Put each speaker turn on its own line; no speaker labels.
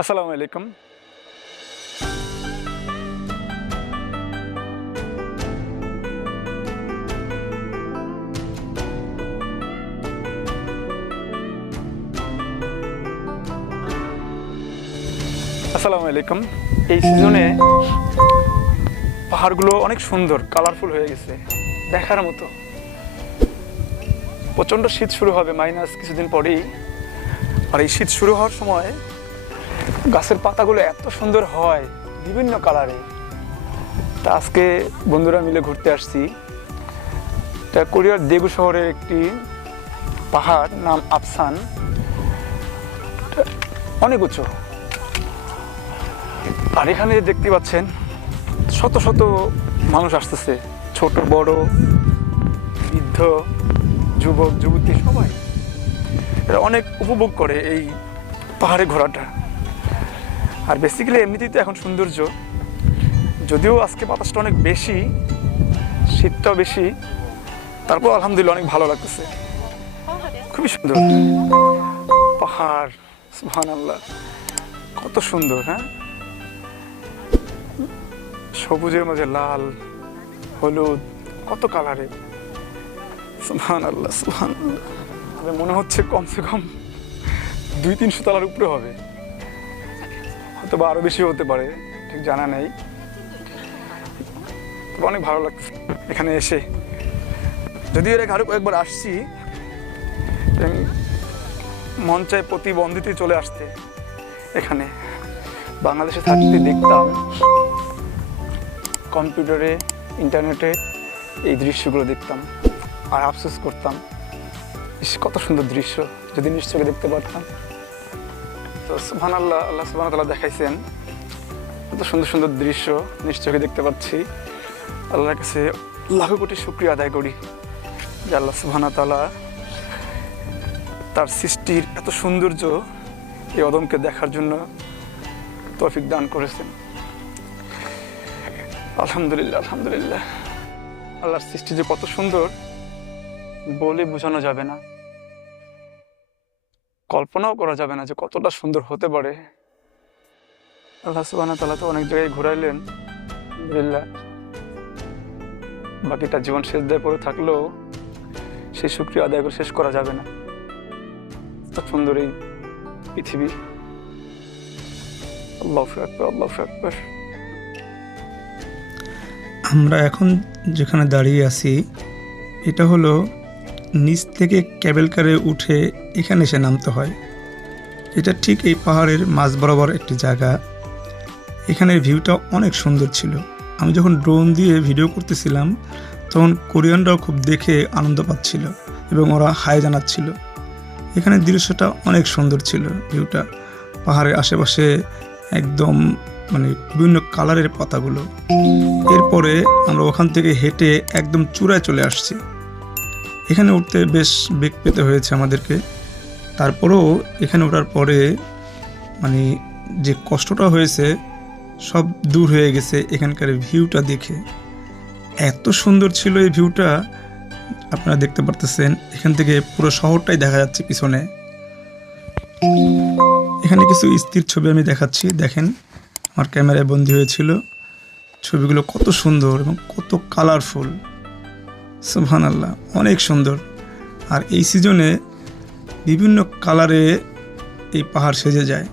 আসসালামু আলাইকুম। আসসালামু আলাইকুম। এই সিজনে পাহাড়গুলো অনেক সুন্দর কালারফুল হয়ে গেছে, দেখার মতো। প্রচণ্ড শীত শুরু হবে মাইনাস কিছুদিন পরেই। আর এই শীত শুরু হওয়ার সময় গাছের পাতাগুলো এত সুন্দর হয়, বিভিন্ন কালারে তা আজকে বন্ধুরা মিলে ঘুরতে আসছি। তা কোরিয়ার দেবু শহরের একটি পাহাড় নাম আফসান। অনেক উঁচু। আর এখানে দেখতে পাচ্ছেন, শত শত মানুষ আসতেছে। ছোট, বড়, বৃদ্ধ, যুবক, যুবতী, সবাই। এরা অনেক উপভোগ করে এই পাহাড়ে ঘোরাটা। আর বেসিক্যালি এমনিতেই তো এখন সৌন্দর্য। যদিও আজকে বাতাসটা অনেক বেশি, শীতটাও বেশি, তারপর আলহামদুলিল্লাহ অনেক ভালো লাগতেছে। খুবই সুন্দর। পাহাড় আল্লাহ কত সুন্দর হ্যাঁ? সবুজের মাঝে লাল, হলুদ, কত কালারে সুহান আল্লাহ সুহান আল্লাহ মনে হচ্ছে কমসে কম দুই তিনশো তলার উপরে হবে। হয়তো বা আরও বেশি হতে পারে, ঠিক জানা নেই। অনেক ভালো লাগছে এখানে এসে। যদিও এর আরও একবার আসছি মন চায় প্রতিবন্ধিতে চলে আসতে এখানে। বাংলাদেশে থাকতে দেখতাম কম্পিউটারে, ইন্টারনেটে এই দৃশ্যগুলো দেখতাম আর আফসোস করতাম কত সুন্দর দৃশ্য, যদি নিশ্চয়ই দেখতে পারতাম। সুহান আল্লাহ আল্লাহ তালা দেখাইছেন। কত সুন্দর সুন্দর দৃশ্য নিশ্চয়ই দেখতে পাচ্ছি। আল্লাহর কাছে লাখো কোটি শুক্রিয়া আদায় করি যে আল্লাহ সুবহান তালা তার সৃষ্টির এত সৌন্দর্য এই অদমকে দেখার জন্য তৌফিক দান করেছেন। আলহামদুলিল্লাহ আলহামদুলিল্লাহ। আল্লাহর সৃষ্টি যে কত সুন্দর, বলে বোঝানো যাবে না। কল্পনাও করা যাবে না যে কতটা সুন্দর হতে পারে। আল্লাহ সুবাহ তালা তো অনেক জায়গায় ঘুরাইলেন, আলহামদুলিল্লাহ। বাকিটা জীবন শেষ দেয় পড়ে থাকলেও সেই শুক্রিয়া আদায় করে শেষ করা যাবে না। সুন্দর এই পৃথিবী।
আমরা এখন যেখানে দাঁড়িয়ে আছি, এটা হলো নিচ থেকে ক্যাবেল কারে উঠে এখানে এসে নামতে হয়। এটা ঠিক এই পাহাড়ের মাঝ বরাবর একটি জায়গা। এখানের ভিউটা অনেক সুন্দর ছিল। আমি যখন ড্রোন দিয়ে ভিডিও করতেছিলাম, তখন কোরিয়ানরাও খুব দেখে আনন্দ পাচ্ছিল এবং ওরা হাই জানাচ্ছিল। এখানে দৃশ্যটা অনেক সুন্দর ছিল ভিউটা। পাহাড়ের আশেপাশে একদম মানে বিভিন্ন কালারের পাতাগুলো। এরপরে আমরা ওখান থেকে হেঁটে একদম চূড়ায় চলে আসছি। এখানে উঠতে বেশ বেগ পেতে হয়েছে আমাদেরকে। তারপরেও এখানে ওঠার পরে মানে যে কষ্টটা হয়েছে, সব দূর হয়ে গেছে এখানকার ভিউটা দেখে। এত সুন্দর ছিল এই ভিউটা, আপনারা দেখতে পারতেছেন। এখান থেকে পুরো শহরটাই দেখা যাচ্ছে পিছনে। এখানে কিছু স্থির ছবি আমি দেখাচ্ছি। দেখেন, আমার ক্যামেরায় বন্দি হয়েছিল। ছবিগুলো কত সুন্দর এবং কত কালারফুল সুবহান আল্লাহ অনেক সুন্দর। আর এই সিজনে বিভিন্ন কালারে এই পাহাড় সেজে যায়।